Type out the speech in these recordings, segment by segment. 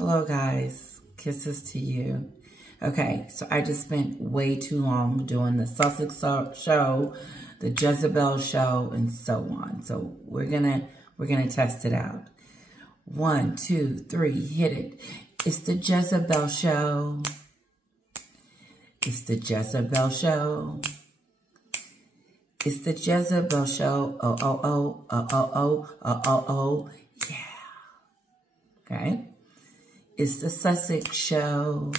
Hello guys, kisses to you. Okay, so I just spent way too long doing the Sussex show, the Jezebel show, and so on. So we're gonna test it out. 1, 2, 3, hit it. It's the Jezebel show. It's the Jezebel show. It's the Jezebel show. Oh, oh, oh, oh, oh, oh, oh, oh, oh, yeah. Okay. It's the Sussex show.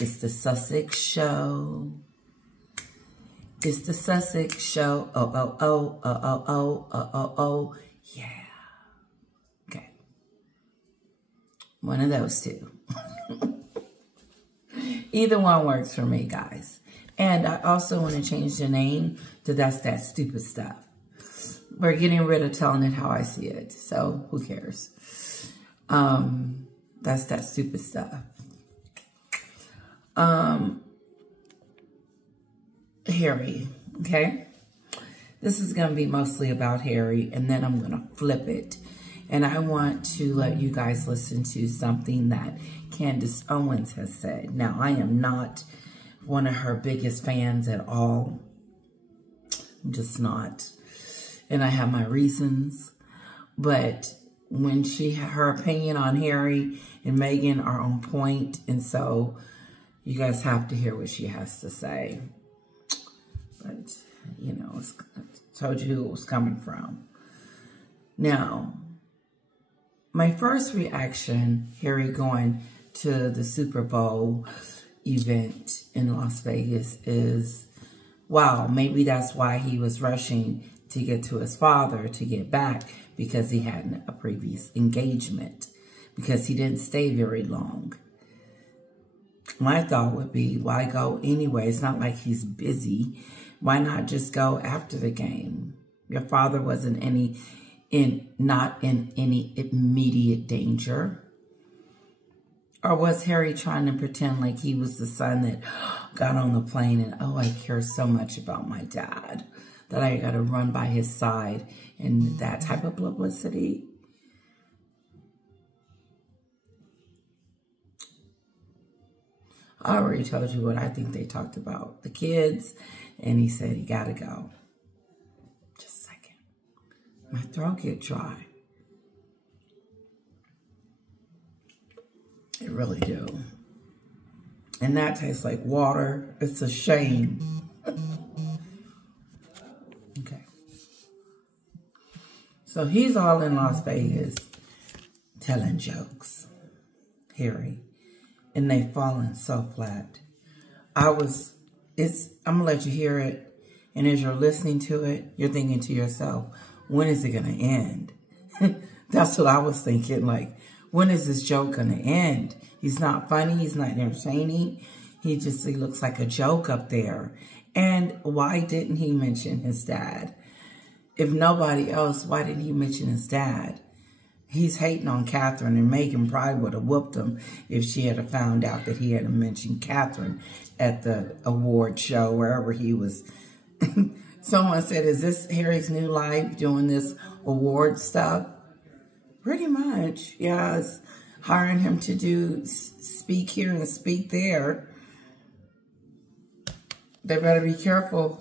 It's the Sussex show. It's the Sussex show. Oh, oh, oh, oh, oh, oh, oh, oh, oh, yeah. Okay. One of those two. Either one works for me, guys. And I also want to change the name to That's That Stupid Stuff. We're getting rid of telling it how I see it. So who cares? That's That Stupid Stuff. Harry, okay? This is going to be mostly about Harry, and then I'm going to flip it. And I want to let you guys listen to something that Candace Owens has said. Now, I am not one of her biggest fans at all. I'm just not. And I have my reasons. But when her opinion on Harry and Meghan are on point, and so you guys have to hear what she has to say. But, you know, I told you who it was coming from. Now, my first reaction, Harry going to the Super Bowl event in Las Vegas, is, wow, maybe that's why he was rushing to get to his father to get back, because he had a previous engagement, because he didn't stay very long. My thought would be, why go anyway? It's not like he's busy. Why not just go after the game? Your father wasn't not in any immediate danger. Or was Harry trying to pretend like he was the son that got on the plane and, oh, I care so much about my dad that I got to run by his side, and that type of publicity? I already told you what I think they talked about. The kids, and he said he got to go. Just a second. My throat get dry. It really do. And that tastes like water. It's a shame. Okay. So he's all in Las Vegas telling jokes. Harry. And they've fallen so flat. I'm going to let you hear it. And as you're listening to it, you're thinking to yourself, when is it going to end? That's what I was thinking. Like, when is this joke going to end? He's not funny. He's not entertaining. He looks like a joke up there. And why didn't he mention his dad? If nobody else, why didn't he mention his dad? He's hating on Catherine, and Meghan probably would have whooped him if she had found out that he had mentioned Catherine at the award show, wherever he was. Someone said, is this Harry's new life, doing this award stuff? Pretty much, yeah. It's hiring him to do speak here and speak there. They better be careful.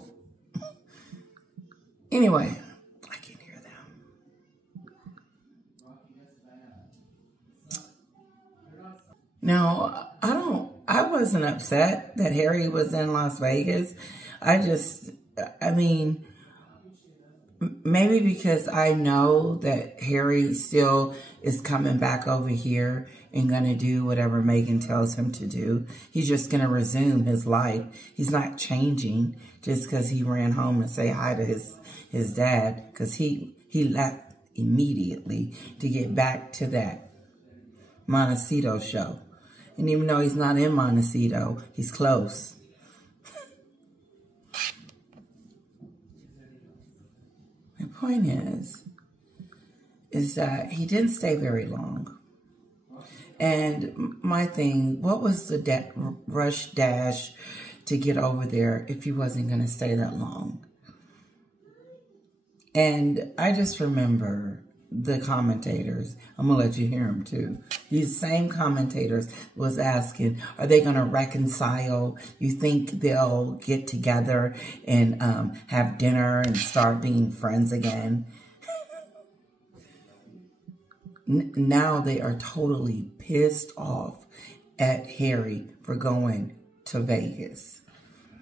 Anyway, I can hear them. Now, I wasn't upset that Harry was in Las Vegas. I mean, maybe because I know that Harry still is coming back over here and going to do whatever Meghan tells him to do. He's just going to resume his life. He's not changing just because he ran home and say hi to his dad, because he left immediately to get back to that Montecito show. And even though he's not in Montecito, he's close. My point is that he didn't stay very long. And my thing, what was the rush dash to get over there if he wasn't going to stay that long? And I just remember the commentators. I'm going to let you hear them too. These same commentators was asking, are they going to reconcile? You think they'll get together and have dinner and start being friends again? Now they are totally pissed off at Harry for going to Vegas.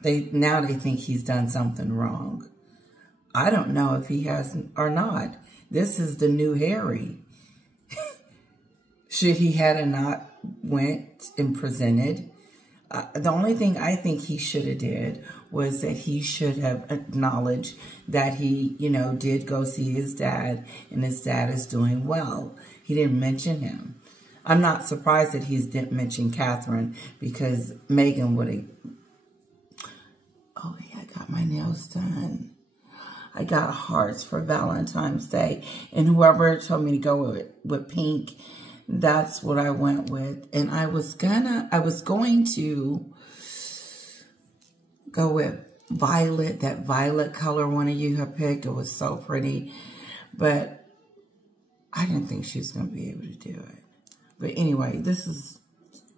Now they think he's done something wrong. I don't know if he has or not. This is the new Harry. Should he had not went and presented? The only thing I think he should have did was that he should have acknowledged that he, did go see his dad and his dad is doing well. He didn't mention him. I'm not surprised that he didn't mention Catherine because Meghan would have... Oh, yeah, I got my nails done. I got hearts for Valentine's Day. And whoever told me to go with pink, that's what I went with. And I was going to go with violet, that violet color one of you have picked. It was so pretty. But I didn't think she was going to be able to do it. But anyway, this is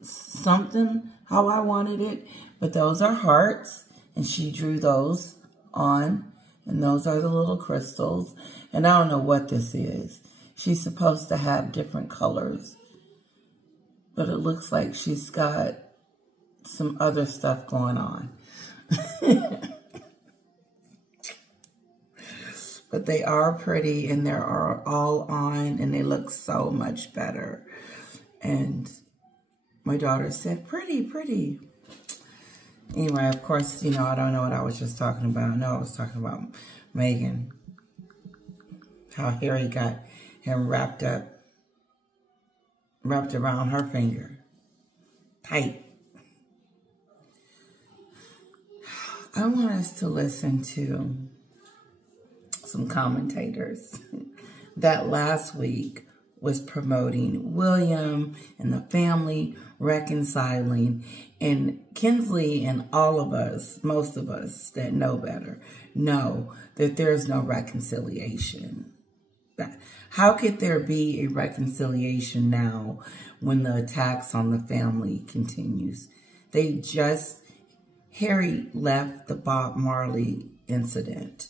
something how I wanted it. But those are hearts. And she drew those on. And those are the little crystals. And I don't know what this is. She's supposed to have different colors. But it looks like she's got some other stuff going on. But they are pretty and they are all on and they look so much better. And my daughter said, pretty, pretty. Anyway, of course, I don't know what I was just talking about. No, I was talking about Meghan. How Harry got him wrapped around her finger. Tight. I want us to listen to some commentators that last week was promoting William and the family reconciling. And Kinsley and all of us, most of us that know better, know that there's no reconciliation. How could there be a reconciliation now when the attacks on the family continues? Harry left the Bob Marley incident.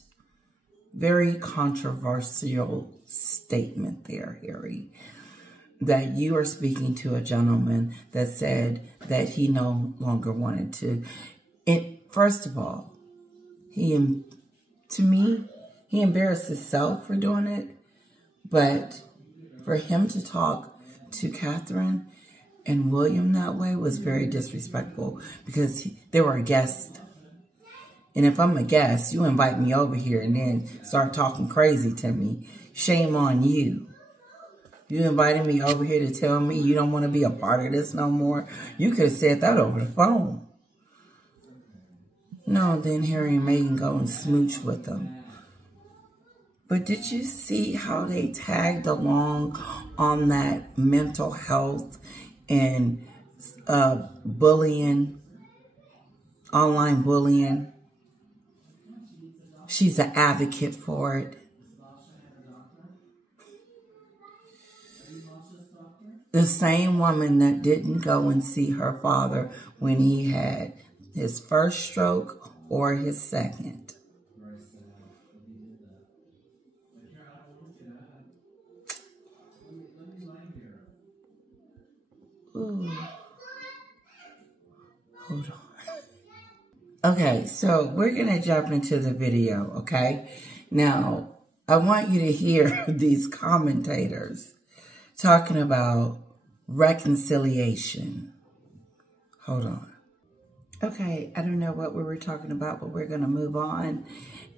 Very controversial statement there, Harry. That you are speaking to a gentleman that said that he no longer wanted to. First of all, to me, he embarrassed himself for doing it. But for him to talk to Catherine and William that way was very disrespectful because they were a guest. And if I'm a guest, you invite me over here and then start talking crazy to me. Shame on you. You invited me over here to tell me you don't want to be a part of this no more. You could have said that over the phone. No, then Harry and Meghan go and smooch with them. But did you see how they tagged along on that mental health and bullying, online bullying? She's an advocate for it. The same woman that didn't go and see her father when he had his first stroke or his second. Ooh. Hold on. Okay, so we're going to jump into the video, okay? Now, I want you to hear these commentators talking about reconciliation. Hold on. Okay, I don't know what we were talking about, but we're going to move on.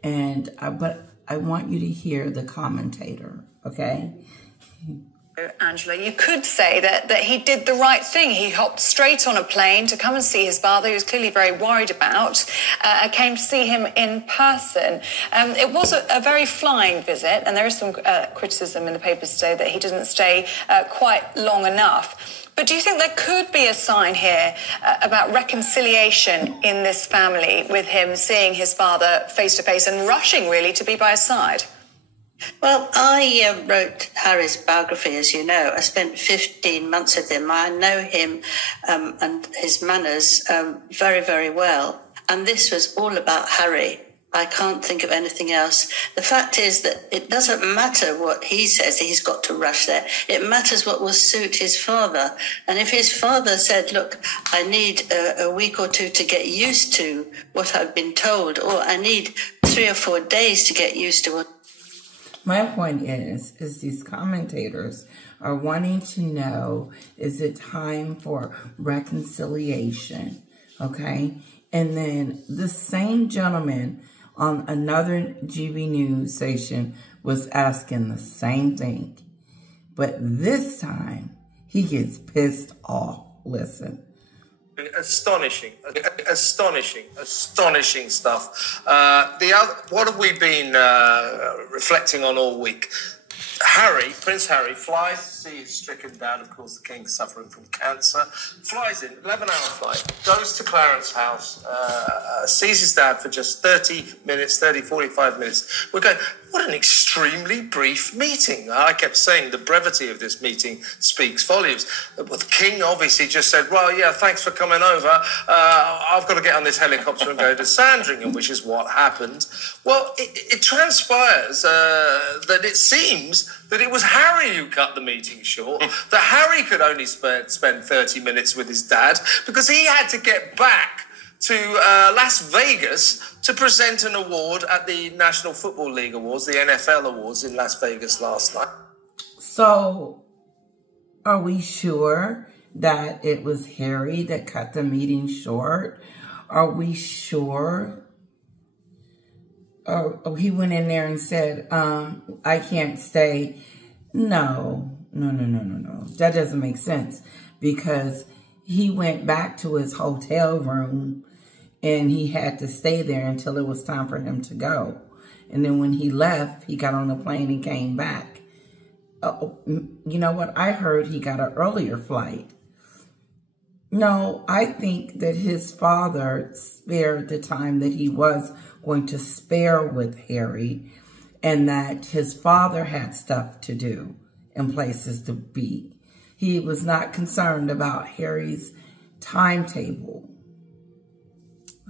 But I want you to hear the commentator, okay? Angela, you could say that he did the right thing. He hopped straight on a plane to come and see his father, who was clearly very worried about, came to see him in person. It was a very flying visit, and there is some criticism in the papers today that he didn't stay quite long enough. But do you think there could be a sign here about reconciliation in this family with him seeing his father face to face and rushing really to be by his side? Well, I wrote Harry's biography, as you know. I spent 15 months with him. I know him and his manners very, very well. And this was all about Harry. I can't think of anything else. The fact is that it doesn't matter what he says, he's got to rush there. It matters what will suit his father. And if his father said, look, I need a week or two to get used to what I've been told, or I need 3 or 4 days to get used to what... My point is these commentators are wanting to know, is it time for reconciliation? Okay? And then the same gentleman on another GB News station was asking the same thing. But this time, he gets pissed off. Listen. Astonishing stuff. What have we been reflecting on all week? Prince Harry, flies to see his stricken dad, of course the king suffering from cancer, flies in, 11-hour flight, goes to Clarence House, sees his dad for just 45 minutes. We're going, what an extremely brief meeting. I kept saying the brevity of this meeting speaks volumes. Well, the king obviously just said, well, yeah, thanks for coming over. I've got to get on this helicopter and go to Sandringham, which is what happened. Well, it transpires that it seems that it was Harry who cut the meeting short, that Harry could only spend 30 minutes with his dad because he had to get back to Las Vegas to present an award at the National Football League Awards, the NFL Awards in Las Vegas last night. So, are we sure that it was Harry that cut the meeting short? Are we sure? Oh, he went in there and said, I can't stay. No. That doesn't make sense because he went back to his hotel room and he had to stay there until it was time for him to go. And then when he left, he got on the plane and came back. You know what? I heard he got an earlier flight. No, I think that his father spared the time that he was going to spare with Harry and that his father had stuff to do and places to be. He was not concerned about Harry's timetable.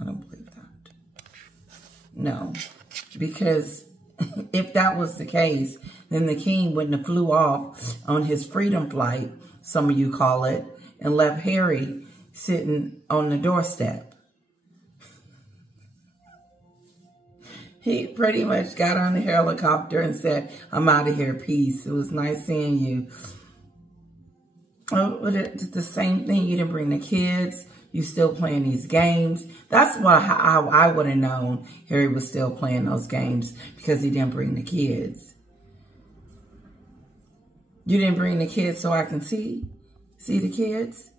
I don't believe that. No, because if that was the case, then the king wouldn't have flew off on his freedom flight, some of you call it, and left Harry sitting on the doorstep. He pretty much got on the helicopter and said, I'm out of here, peace. It was nice seeing you. Oh, the same thing, you didn't bring the kids. You still playing these games. That's how I would have known Harry was still playing those games because he didn't bring the kids. You didn't bring the kids so I can see the kids?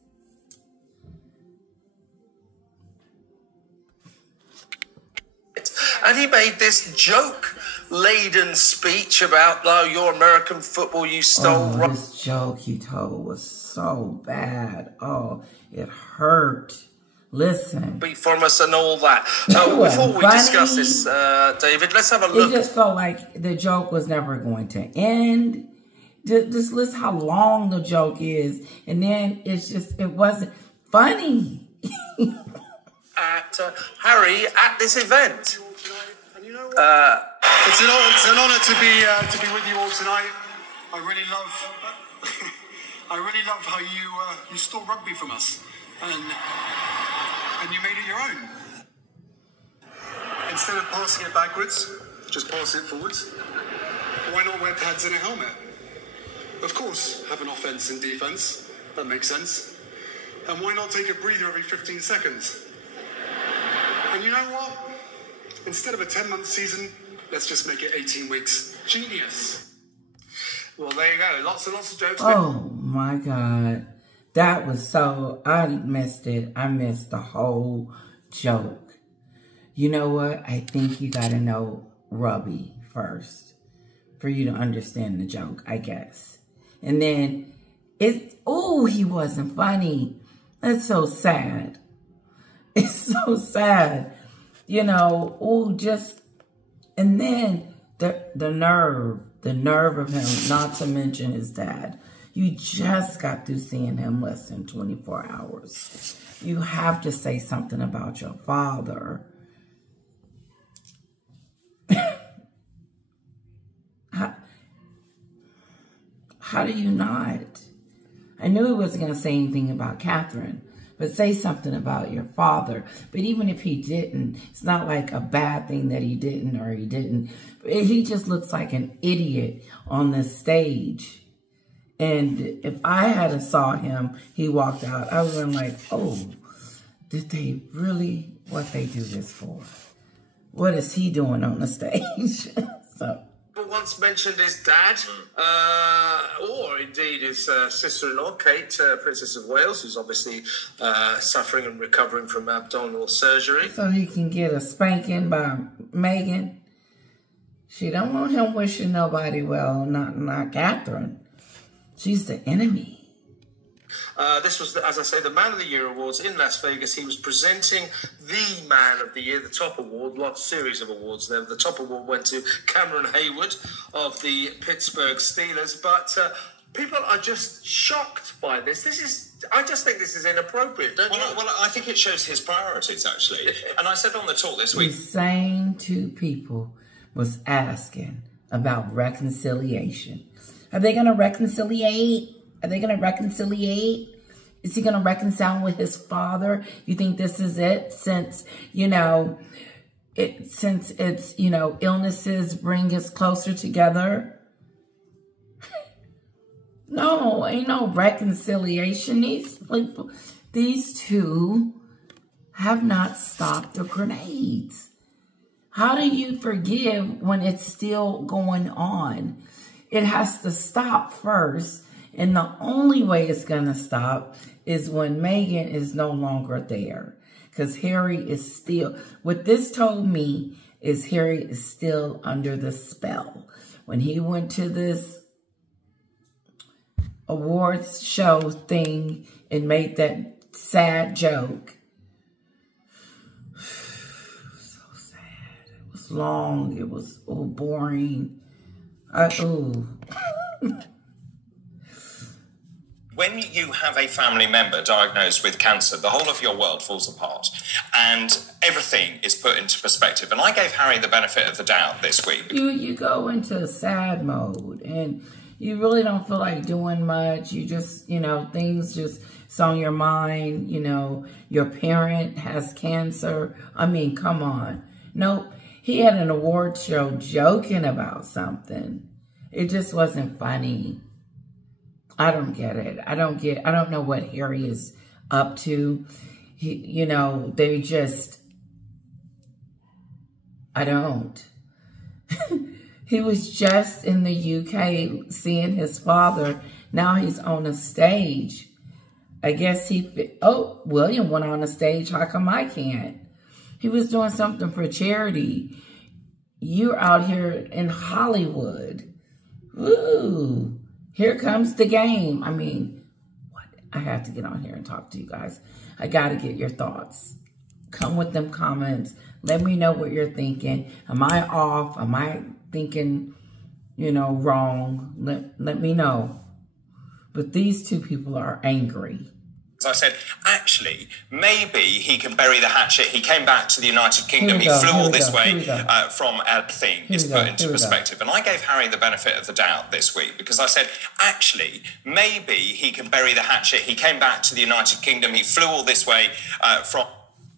And he made this joke-laden speech about, oh, your American football, you stole... Oh, this joke he told was so bad. Oh, it hurt. Listen. ...from us and all that. Before we discuss this, David, let's have a look. It just felt like the joke was never going to end. Just listen how long the joke is. And then it wasn't funny. At Harry at this event. It's an honour to be with you all tonight. I really love how you stole rugby from us and you made it your own. Instead of passing it backwards, just pass it forwards. Why not wear pads and a helmet? Of course, have an offence and defence. That makes sense. And why not take a breather every 15 seconds? And you know what? Instead of a 10-month season, let's just make it 18 weeks. Genius. Well, there you go. Lots and lots of jokes. Oh, my God. That was so... I missed it. I missed the whole joke. You know what? I think you got to know Rubby first for you to understand the joke, I guess. And then, he wasn't funny. That's so sad. It's so sad. You know, and then The nerve of him not to mention his dad. You just got through seeing him less than 24 hours. You have to say something about your father. How do you not? I knew he wasn't going to say anything about Catherine, but say something about your father. But even if he didn't, it's not like a bad thing that he didn't or he didn't. He just looks like an idiot on the stage. And if I had saw him, he walked out, I would have been like, oh, did they really, what they do this for? What is he doing on the stage? So. Once mentioned his dad, or indeed his sister-in-law, Kate, Princess of Wales, who's obviously suffering and recovering from abdominal surgery. So he can get a spanking by Meghan. She don't want him wishing nobody well, not Catherine. She's the enemy. This was, as I say, the Man of the Year Awards in Las Vegas. He was presenting the Man of the Year, the top award, lots series of awards there. The top award went to Cameron Hayward of the Pittsburgh Steelers. But people are just shocked by this. I just think this is inappropriate, don't you? Well, I think it shows his priorities, actually. And I said on the talk this week... The same two people was asking about reconciliation. Are they going to reconciliate? Are they going to reconciliate? Is he going to reconcile with his father? You think this is it? Since, it's, illnesses bring us closer together? No, ain't no reconciliation. These two have not stopped the grenades. How do you forgive when it's still going on? It has to stop first. And the only way it's going to stop is when Meghan is no longer there. Because Harry is still, what this told me is Harry is still under the spell. When he went to this awards show thing and made that sad joke. So sad. It was long. It was boring. When you have a family member diagnosed with cancer, the whole of your world falls apart and everything is put into perspective. And I gave Harry the benefit of the doubt this week. You go into sad mode and you really don't feel like doing much. You just, things just, it's on your mind. Your parent has cancer. I mean, come on. Nope. He had an award show joking about something. It just wasn't funny. I don't get it. I don't know what Harry is up to. They just, I don't. He was just in the UK seeing his father. Now he's on a stage. I guess William went on a stage. How come I can't? He was doing something for charity. You're out here in Hollywood. Ooh. Here comes the game. I mean, I have to get on here and talk to you guys. I got to get your thoughts. Come with them comments. Let me know what you're thinking. Am I off? Am I thinking, wrong? Let me know. But these two people are angry. As I said, actually, maybe he can bury the hatchet. He came back to the United Kingdom. He flew all this way from everything is put into perspective. And I gave Harry the benefit of the doubt this week because I said, actually, maybe he can bury the hatchet. He came back to the United Kingdom. He flew all this way from...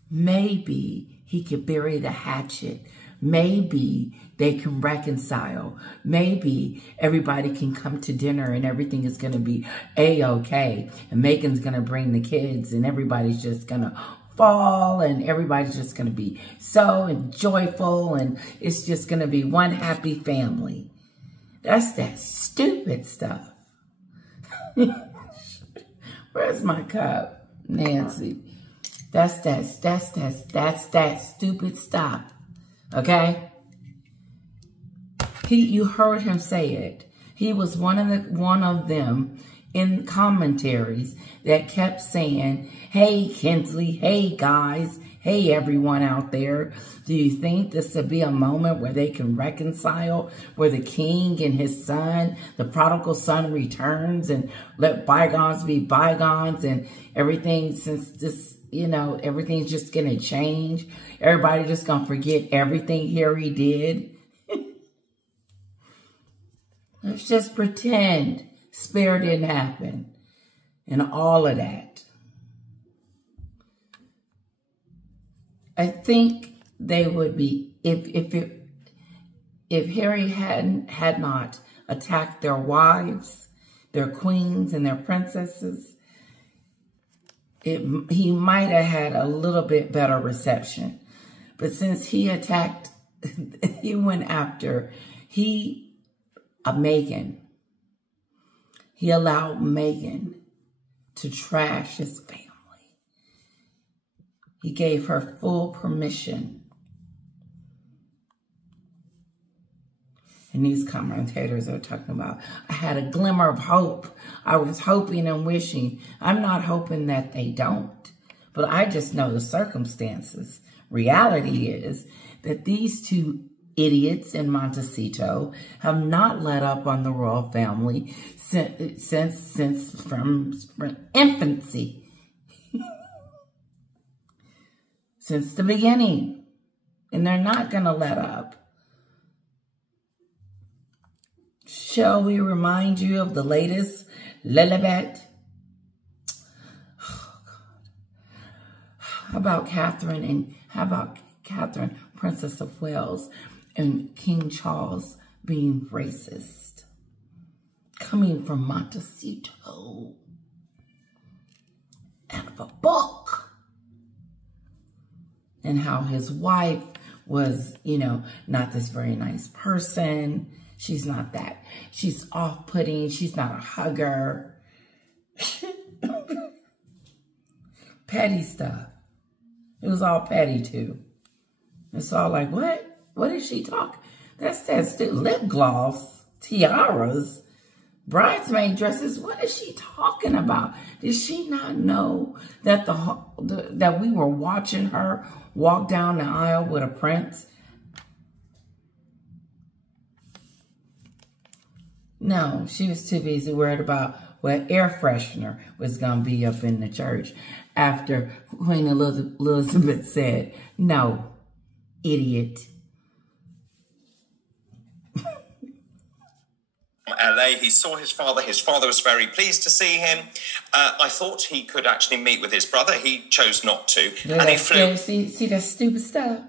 Maybe he could bury the hatchet. Maybe they can reconcile. Maybe everybody can come to dinner and everything is going to be A-okay. And Meghan's going to bring the kids and everybody's just going to fall and everybody's just going to be so joyful and it's just going to be one happy family. That's that stupid stuff. Where's my cup, Nancy? That's that stupid stuff. Okay? You heard him say it. He was one of them in commentaries that kept saying, hey, Kinsley, hey, guys, Hey, everyone out there, do you think this would be a moment where they can reconcile, where the king and his son, the prodigal son, returns and let bygones be bygones and everything, since this, you know, everything's just going to change? Everybody just going to forget everything Harry did? Let's just pretend Spare didn't happen and all of that. I think they would be, if Harry had not attacked their wives, their queens and their princesses, he might have had a little bit better reception. But since he attacked, he went after, Meghan. He allowed Meghan to trash his family. He gave her full permission. And these commentators are talking about, I had a glimmer of hope. I was hoping and wishing. I'm not hoping that they don't. But I just know the circumstances. Reality is that these two idiots in Montecito have not let up on the royal family since from infancy. Since the beginning. And they're not going to let up. Shall we remind you of the latest Lilibet? Oh, God. How about Catherine, Princess of Wales, and King Charles being racist? Coming from Montecito. Out of a book. And how his wife was, you know, not this very nice person. She's not that. She's off-putting. She's not a hugger. Petty stuff. It was all petty, too. It's all like, what? What is she talking? That's that lip gloss, tiaras, bridesmaid dresses. What is she talking about? Did she not know that that we were watching her walk down the aisle with a prince? No, she was too busy worried about what air freshener was going to be up in the church after Queen Elizabeth said, no, idiot. LA, he saw his father. His father was very pleased to see him. I thought he could actually meet with his brother. He chose not to. And he flew. See that stupid stuff?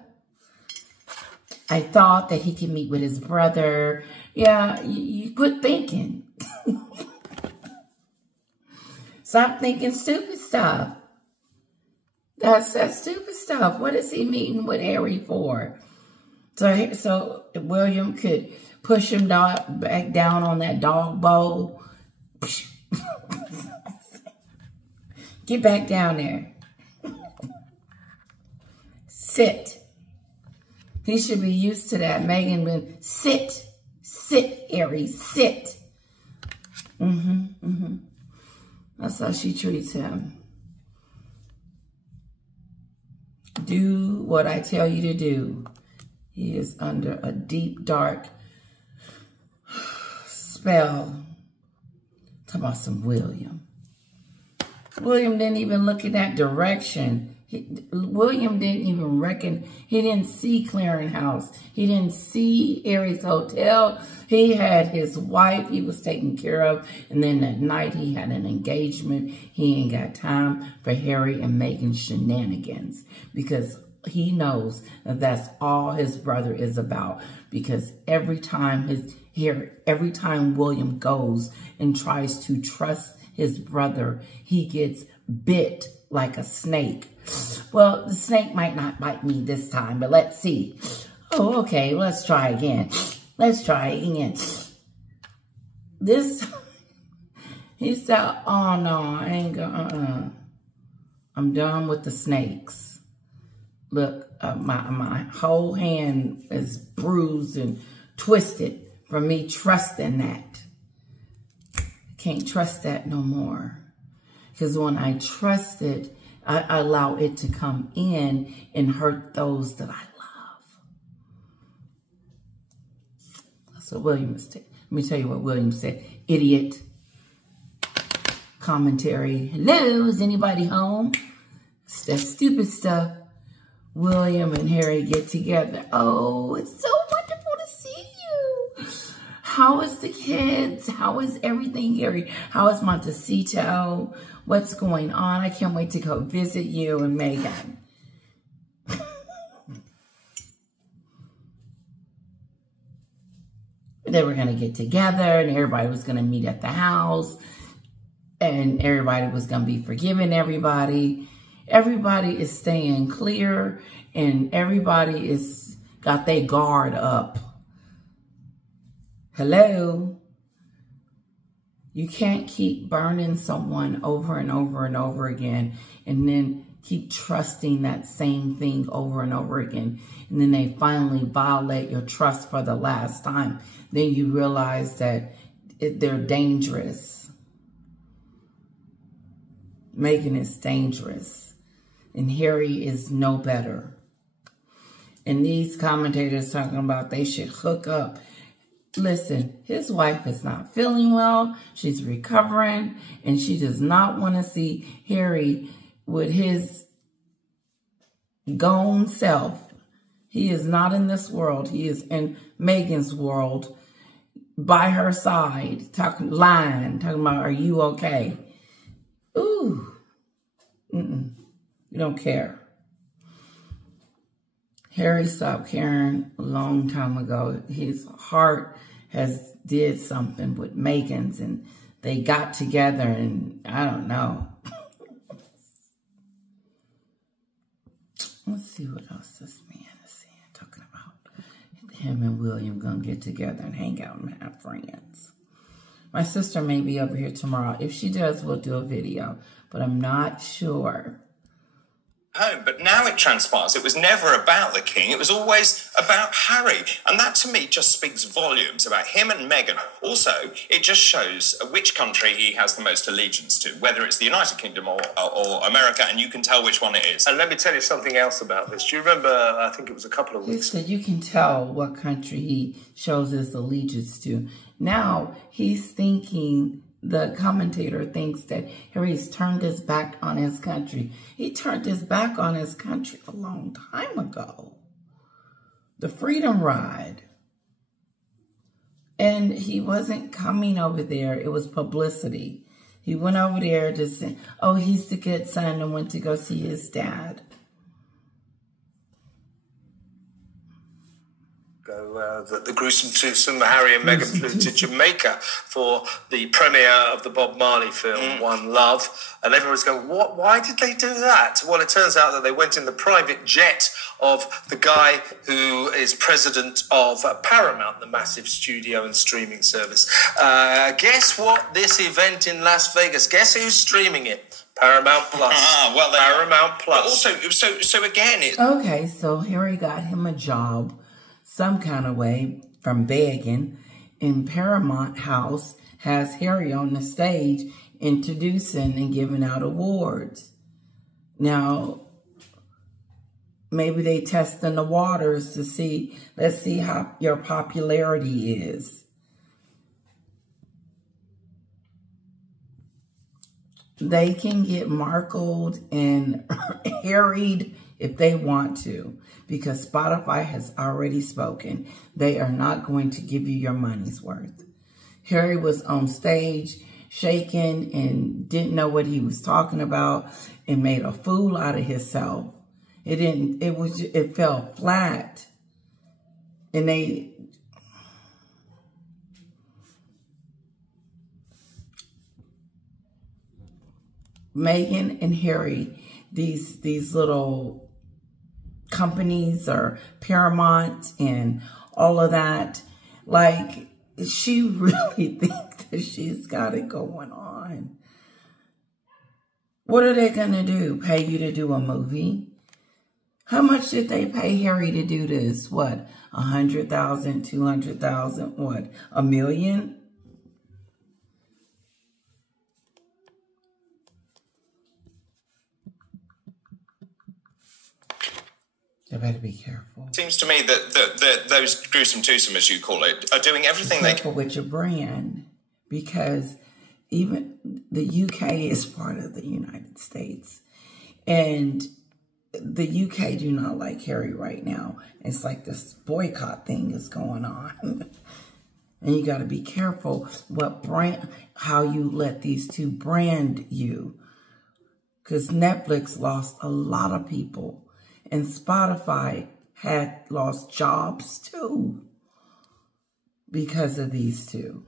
I thought that he could meet with his brother. Yeah, you quit thinking. Stop thinking stupid stuff. That's stupid stuff. What is he meeting with Harry for? So William could push him back down on that dog bowl. Get back down there. Sit. He should be used to that. Meghan been sit. Sit, Harry. Sit. That's how she treats him. Do what I tell you to do. He is under a deep, dark spell. Talk about some William. William didn't even look in that direction. William didn't even reckon. He didn't see Clarence House. He didn't see Harry's hotel. He had his wife he was taking care of. And then that night he had an engagement. He ain't got time for Harry and Meghan's shenanigans. Because he knows that that's all his brother is about. Because every time William goes and tries to trust his brother, he gets bit like a snake. Well, the snake might not bite me this time, but let's see. Oh, okay, let's try again. Let's try again. He said, oh no, I ain't gonna, I'm done with the snakes. Look, my whole hand is bruised and twisted from me trusting that. Can't trust that no more. Because when I trusted, I allow it to come in and hurt those that I love. That's what William said. Let me tell you what William said. Idiot. Commentary. Hello, is anybody home? It's that stupid stuff. William and Harry get together. Oh, it's so wonderful to see you. How is the kids? How is everything, Harry? How is Montecito? What's going on? I can't wait to go visit you and Meghan. They were going to get together and everybody was going to meet at the house and everybody was going to be forgiving everybody. Everybody is staying clear and everybody is got their guard up. Hello? You can't keep burning someone over and over and over again and then keep trusting that same thing over and over again. And then they finally violate your trust for the last time. Then you realize that they're dangerous. Meghan is dangerous. And Harry is no better. And these commentators talking about they should hook up. Listen, his wife is not feeling well. She's recovering. And she does not want to see Harry with his gone self. He is not in this world. He is in Meghan's world by her side, lying, talking about, are you okay? Ooh. You don't care. Harry stopped caring a long time ago. His heart has did something with Meghan's and they got together and I don't know. Let's see what else this man is saying. Talking about him and William gonna get together and hang out and have friends. My sister may be over here tomorrow. If she does, we'll do a video, but I'm not sure. Home, but now it transpires it was never about the king, it was always about Harry, and that to me just speaks volumes about him and Meghan. Also, it just shows which country he has the most allegiance to, whether it's the United Kingdom or America, and you can tell which one it is. And let me tell you something else about this. Do you remember, I think it was a couple of weeks ago, you can tell what country he shows his allegiance to. Now he's thinking, the commentator thinks that Harry's turned his back on his country. He turned his back on his country a long time ago. The Freedom Ride. And he wasn't coming over there. It was publicity. He went over there to say, oh, he's the good son and went to go see his dad. The gruesome twosome, Harry and Meghan flew to Jamaica for the premiere of the Bob Marley film, One Love. And everyone's going, what? Why did they do that? Well, it turns out that they went in the private jet of the guy who is president of Paramount, the massive studio and streaming service. Guess what? This event in Las Vegas, guess who's streaming it? Paramount Plus. Well, Paramount Plus. But also, so again, okay, so Harry got him a job some kind of way from begging, and Paramount House has Harry on the stage introducing and giving out awards. Now, maybe they testing the waters to see, let's see how your popularity is. They can get markled and harried if they want to, because Spotify has already spoken. They are not going to give you your money's worth. Harry was on stage shaking and didn't know what he was talking about and made a fool out of himself. It fell flat. And Meghan and Harry, these little companies or Paramount and all of that, like, she really thinks that she's got it going on. What are they going to do? Pay you to do a movie? How much did they pay Harry to do this? What? 100,000, 200,000, what? $1 million? They better be careful. Seems to me that those gruesome twosome, as you call it, are doing everything they can. Careful with your brand, because even the UK is part of the United States. And the UK do not like Harry right now. It's like this boycott thing is going on. And you got to be careful how you let these two brand you. Because Netflix lost a lot of people. And Spotify had lost jobs too because of these two.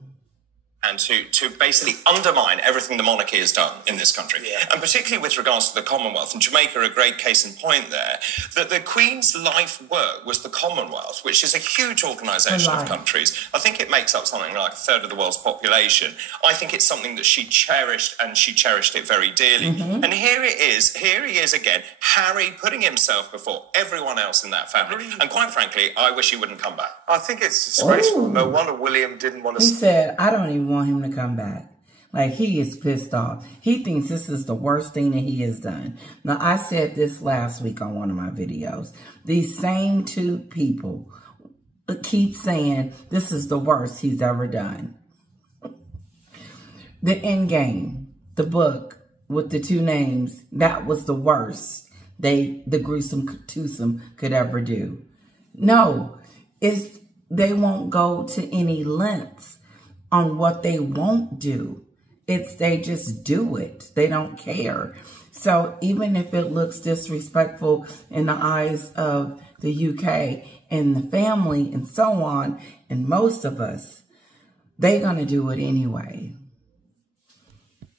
And to basically undermine everything the monarchy has done in this country. Yeah. And particularly with regards to the Commonwealth, and Jamaica are a great case in point there, that the Queen's life work was the Commonwealth, which is a huge organisation of countries. I think it makes up something like a third of the world's population. I think it's something that she cherished, and she cherished it very dearly. Mm-hmm. And here he is again, Harry putting himself before everyone else in that family. And quite frankly, I wish he wouldn't come back. I think it's disgraceful. No wonder William didn't want to... He said, I don't even want him to come back. Like, he is pissed off. He thinks this is the worst thing that he has done. Now, I said this last week on one of my videos. These same two people keep saying this is the worst he's ever done. The Endgame, the book with the two names, that was the worst the gruesome twosome could ever do. No, they won't go to any lengths on what they won't do. They just do it. They don't care. So even if it looks disrespectful in the eyes of the UK and the family and so on, and most of us, they're going to do it anyway.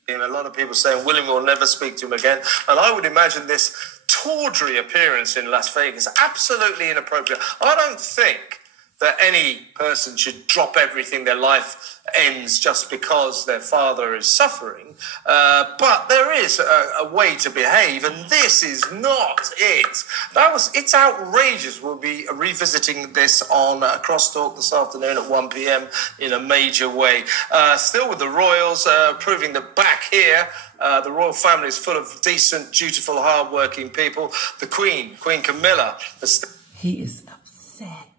A lot of people saying William will never speak to him again. And I would imagine this tawdry appearance in Las Vegas absolutely inappropriate. I don't think that any person should drop everything, their life ends just because their father is suffering. But there is a way to behave, and this is not it. It's outrageous. We'll be revisiting this on Crosstalk this afternoon at 1 p.m. in a major way. Still with the royals, proving that back here, the royal family is full of decent, dutiful, hard-working people. The Queen Camilla. He is upset.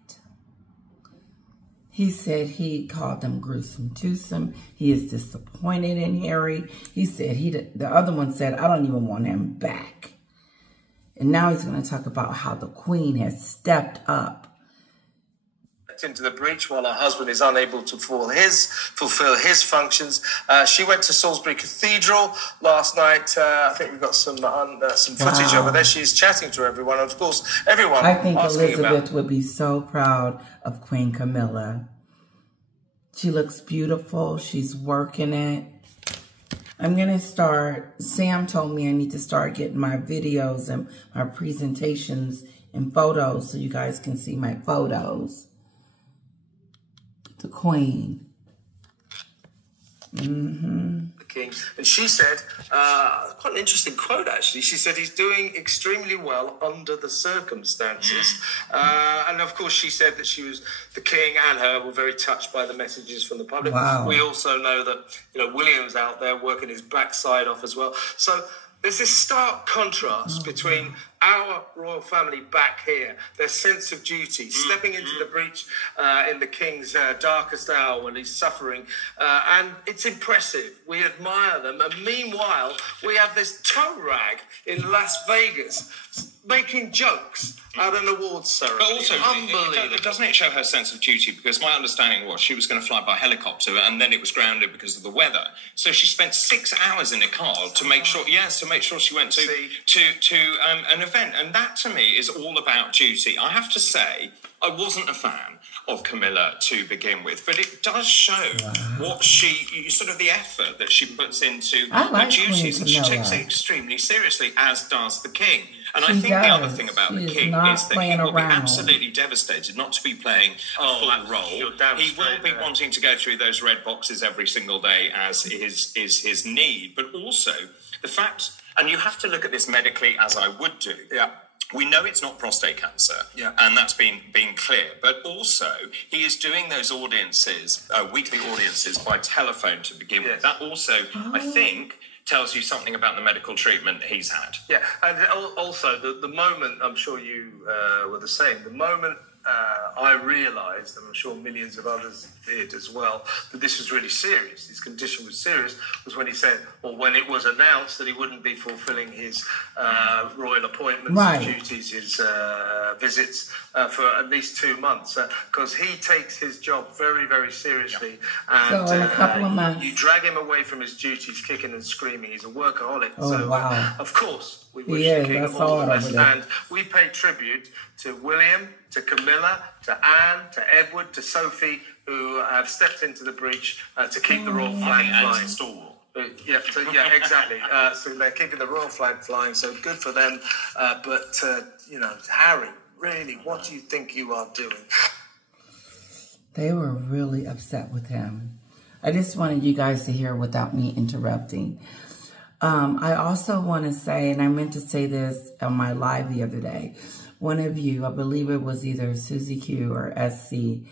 He said he called them gruesome twosome. He is disappointed in Harry. He said the other one said, I don't even want him back. And now he's going to talk about how the Queen has stepped up into the breach while her husband is unable to fulfill his functions. She went to Salisbury Cathedral last night. I think we've got some footage over there. She's chatting to everyone. And of course, everyone. I think Elizabeth would be so proud of Queen Camilla. She looks beautiful. She's working it. I'm going to start. Sam told me I need to start getting my videos and my presentations and photos so you guys can see my photos. The Queen. Mm-hmm. The King. And she said, quite an interesting quote actually, she said he's doing extremely well under the circumstances. And of course she said that the King and her were very touched by the messages from the public. Wow. We also know that, William's out there working his backside off as well. So there's this stark contrast between our royal family back here, their sense of duty, stepping into the breach in the King's darkest hour when he's suffering. And it's impressive. We admire them. And meanwhile, we have this toe rag in Las Vegas making jokes at an awards ceremony. But also, unbelievable. Doesn't it show her sense of duty? Because my understanding was she was going to fly by helicopter and then it was grounded because of the weather. So she spent 6 hours in a car to make sure she went to an event. And that to me is all about duty. I have to say, I wasn't a fan of Camilla to begin with, but it does show what the effort that she puts into her duties, and she takes it extremely seriously, as does the King. And I think the other thing about the King is that he will be absolutely devastated not to be playing a flat role. He will be wanting to go through those red boxes every single day, as is his need, but also the fact, and you have to look at this medically, as I would do. Yeah. We know it's not prostate cancer, and that's been clear. But also, he is doing those audiences, weekly audiences, by telephone to begin with. That also, I think, tells you something about the medical treatment he's had. Yeah, and also the moment, I'm sure you were the same, the moment I realised, and I'm sure millions of others did as well, that this was really serious, his condition was serious, was when he said, or when it was announced that he wouldn't be fulfilling his royal appointments, his duties, his visits for at least 2 months, because he takes his job very, very seriously. And so in a couple of months, you drag him away from his duties, kicking and screaming. He's a workaholic. Oh, so, wow. Of course, we wish the king all the best. And we pay tribute to William, to Camilla, to Anne, to Edward, to Sophie, who have stepped into the breach to keep the royal flag flying. Yeah, exactly. So they're keeping the royal flag flying, so good for them. But, you know, Harry, really, what do you think you are doing? They were really upset with him. I just wanted you guys to hear without me interrupting. I also want to say, and I meant to say this on my live the other day, one of you, I believe it was either Susie Q or SC,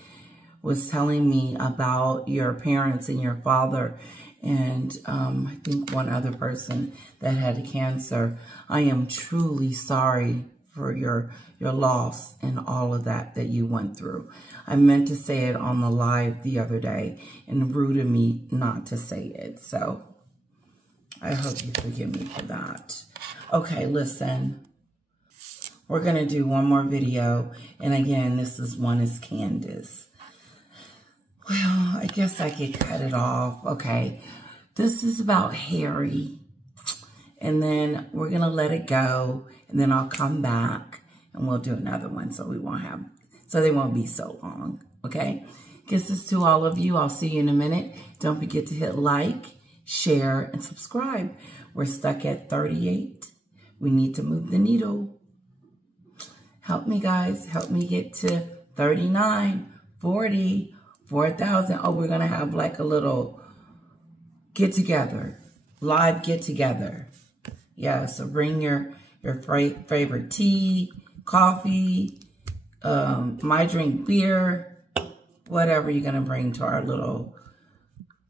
was telling me about your parents and your father and I think one other person that had cancer. I am truly sorry for your loss and all of that you went through. I meant to say it on the live the other day, and rude of me not to say it. So I hope you forgive me for that. Okay, listen. We're going to do one more video. And again, this is Candace. Well, I guess I could cut it off. Okay. This is about Harry. And then we're going to let it go. And then I'll come back and we'll do another one so they won't be so long. Okay. Kisses to all of you. I'll see you in a minute. Don't forget to hit like, share, and subscribe. We're stuck at 38. We need to move the needle. Help me, guys. Help me get to 39, 40, 4,000. Oh, we're going to have like a little get-together, live get-together. Yeah, so bring your favorite tea, coffee, my drink beer, whatever you're going to bring to our little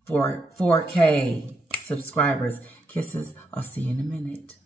4K subscribers. Kisses. I'll see you in a minute.